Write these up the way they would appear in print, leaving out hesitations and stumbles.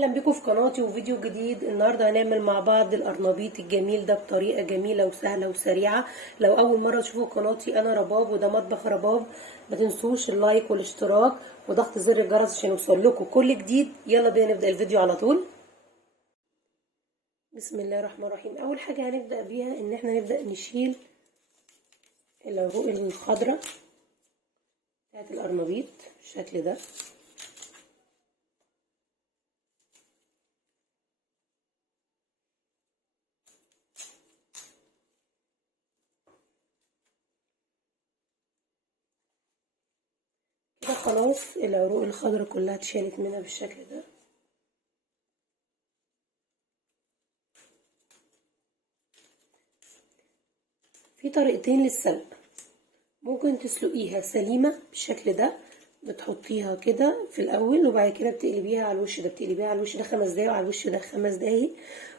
اهلا بكم في قناتي وفيديو جديد. النهارده هنعمل مع بعض القرنبيط الجميل ده بطريقه جميله وسهله وسريعه. لو اول مره تشوفوا قناتي انا رباب وده مطبخ رباب، ما تنسوش اللايك والاشتراك وضغط زر الجرس عشان يوصل لكم كل جديد. يلا بينا نبدا الفيديو على طول. بسم الله الرحمن الرحيم. اول حاجه هنبدا بيها ان احنا نبدا نشيل العروق الخضراء بتاعت القرنبيط بالشكل ده. كده خلاص العروق الخضراء كلها اتشالت منها بالشكل ده. في طريقتين للسلق، ممكن تسلقيها سليمة بالشكل ده، بتحطيها كده في الاول وبعد كده بتقلبيها على الوش ده، بتقلبيها على الوش ده 5 دقايق وعلى الوش ده 5 دقايق.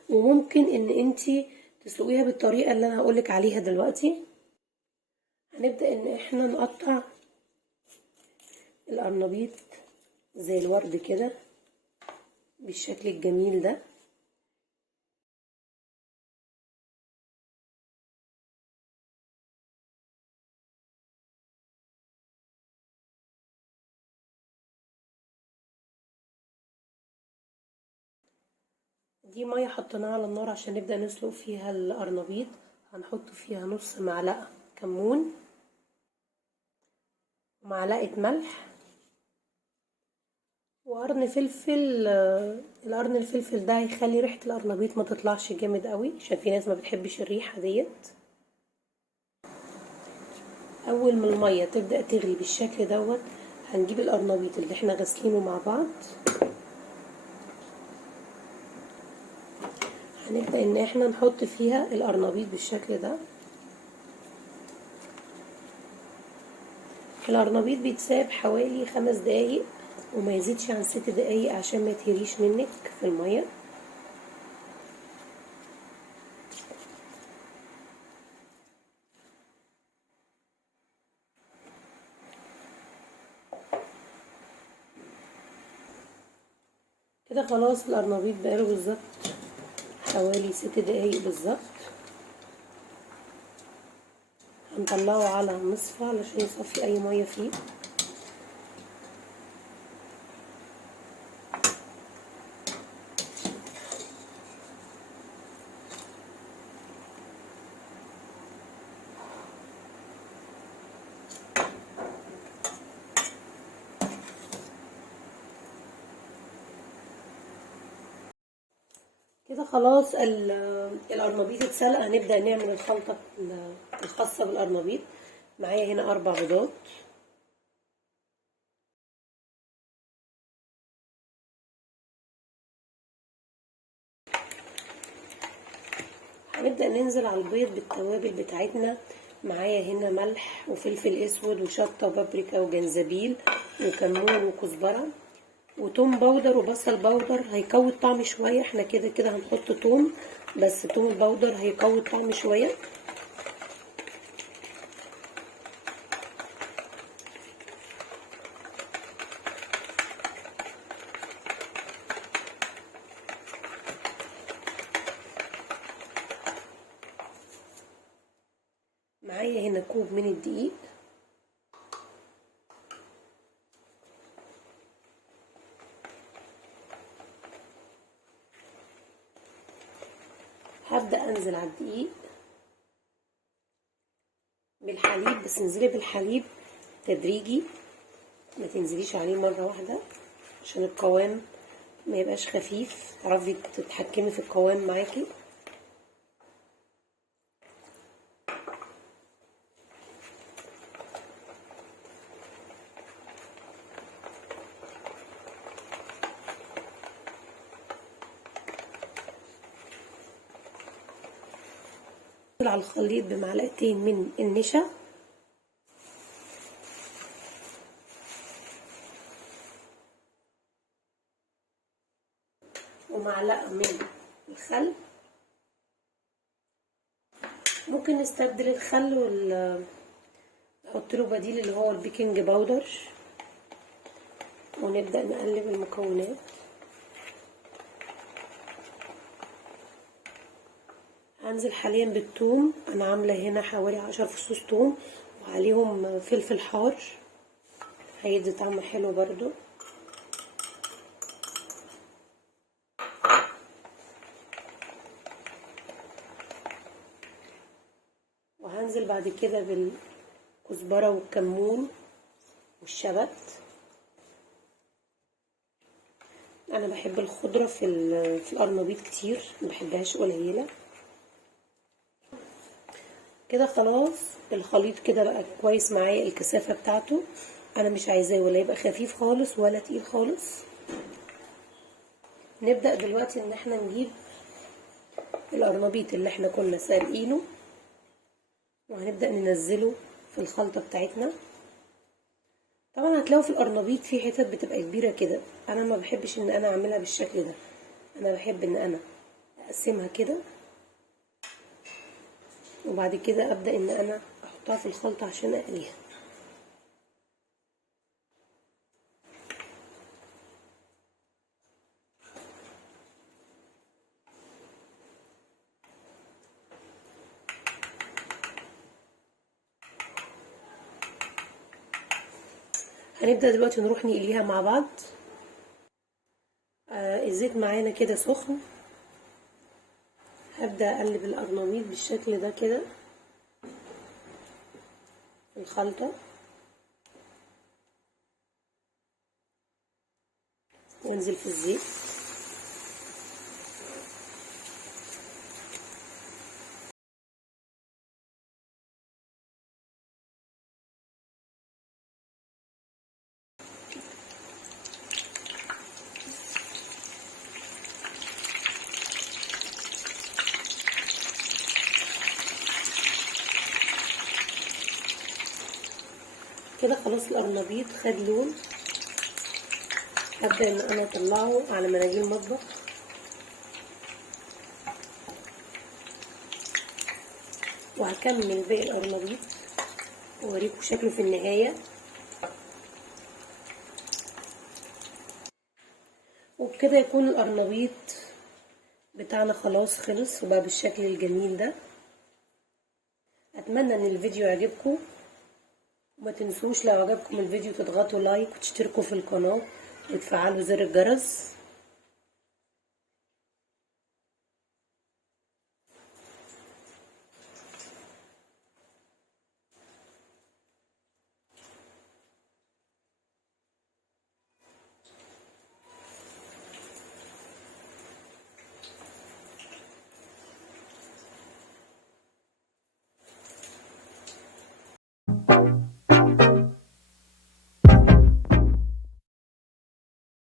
وممكن ان انتي تسلقيها بالطريقة اللي انا هقولك عليها دلوقتي. هنبدأ ان احنا نقطع القرنبيط زي الورد كده بالشكل الجميل ده. دي ميه حطيناها على النار عشان نبدأ نسلق فيها القرنبيط. هنحط فيها نص معلقة كمون ومعلقة ملح وقرن فلفل. القرن الفلفل ده هيخلي ريحة القرنبيط ما تطلعش جامد قوي، عشان في ناس ما بتحبش الريحة ديت. اول ما المية تبدأ تغلي بالشكل دوت هنجيب القرنبيط اللي احنا غاسلينه مع بعض. هنبدأ ان احنا نحط فيها القرنبيط بالشكل ده. القرنبيط بيتساب حوالي 5 دقايق وما يزيدش عن 6 دقايق عشان ما يتهريش منك في المية. كده خلاص القرنبيط بقاله بالظبط حوالي 6 دقايق بالظبط. هنطلعه على مصفى علشان يصفي اي ميه فيه. كده خلاص القرنبيط اتسلق. هنبدأ نعمل الخلطة الخاصة بالقرنبيط. معايا هنا 4 بيضات، هنبدأ ننزل على البيض بالتوابل بتاعتنا. معايا هنا ملح وفلفل اسود وشطة وبابريكا وجنزبيل وكمون وكزبرة وتوم باودر وبصل باودر هيقوي الطعم شويه. احنا كده كده هنحط توم، بس توم الباودر هيقوي الطعم شويه. معايا هنا كوب من الدقيق، هبدأ انزل على الدقيق بالحليب، بس انزلي بالحليب تدريجي، ما تنزليش عليه مرة واحدة عشان القوام ما يبقاش خفيف، تعرفي تتحكمي في القوام معاكي. على الخليط بمعلقتين من النشا ومعلقة من الخل. ممكن نستبدل الخل نحط له بديل اللي هو البيكنج باودر، ونبدأ نقلب المكونات. هنزل حاليا بالثوم. انا عامله هنا حوالي 10 فصوص ثوم وعليهم فلفل حار، هيدي طعم حلو برضو. وهنزل بعد كده بالكزبره والكمون والشبت. انا بحب الخضره في القرنبيط كتير، مبحبهاش قليله. كده خلاص الخليط كده بقى كويس معايا، الكثافه بتاعته انا مش عايزاه ولا يبقى خفيف خالص ولا تقيل خالص. نبدا دلوقتي ان احنا نجيب القرنبيط اللي احنا كنا سالقينه، وهنبدا ننزله في الخلطه بتاعتنا. طبعا هتلاقوا في القرنبيط في حتت بتبقى كبيره كده، انا ما بحبش ان انا اعملها بالشكل ده، انا بحب ان انا اقسمها كده وبعد كده ابدا ان انا احطها في الخلطه عشان اقليها. هنبدا دلوقتي نروح نقليها مع بعض. الزيت معانا كده سخن، هبدا اقلب القرنبيط بالشكل ده كده في الخلطه، وانزل في الزيت. كده خلاص القرنبيط خد لون، هبدا ان انا اطلعه على مناديل المطبخ. وهكمل باقي القرنبيط واوريكم شكله في النهايه. وبكده يكون القرنبيط بتاعنا خلاص خلص وبقى بالشكل الجميل ده. اتمنى ان الفيديو يعجبكم، وما تنسوش لو عجبكم الفيديو تضغطوا لايك وتشتركوا في القناه وتفعلوا زر الجرس.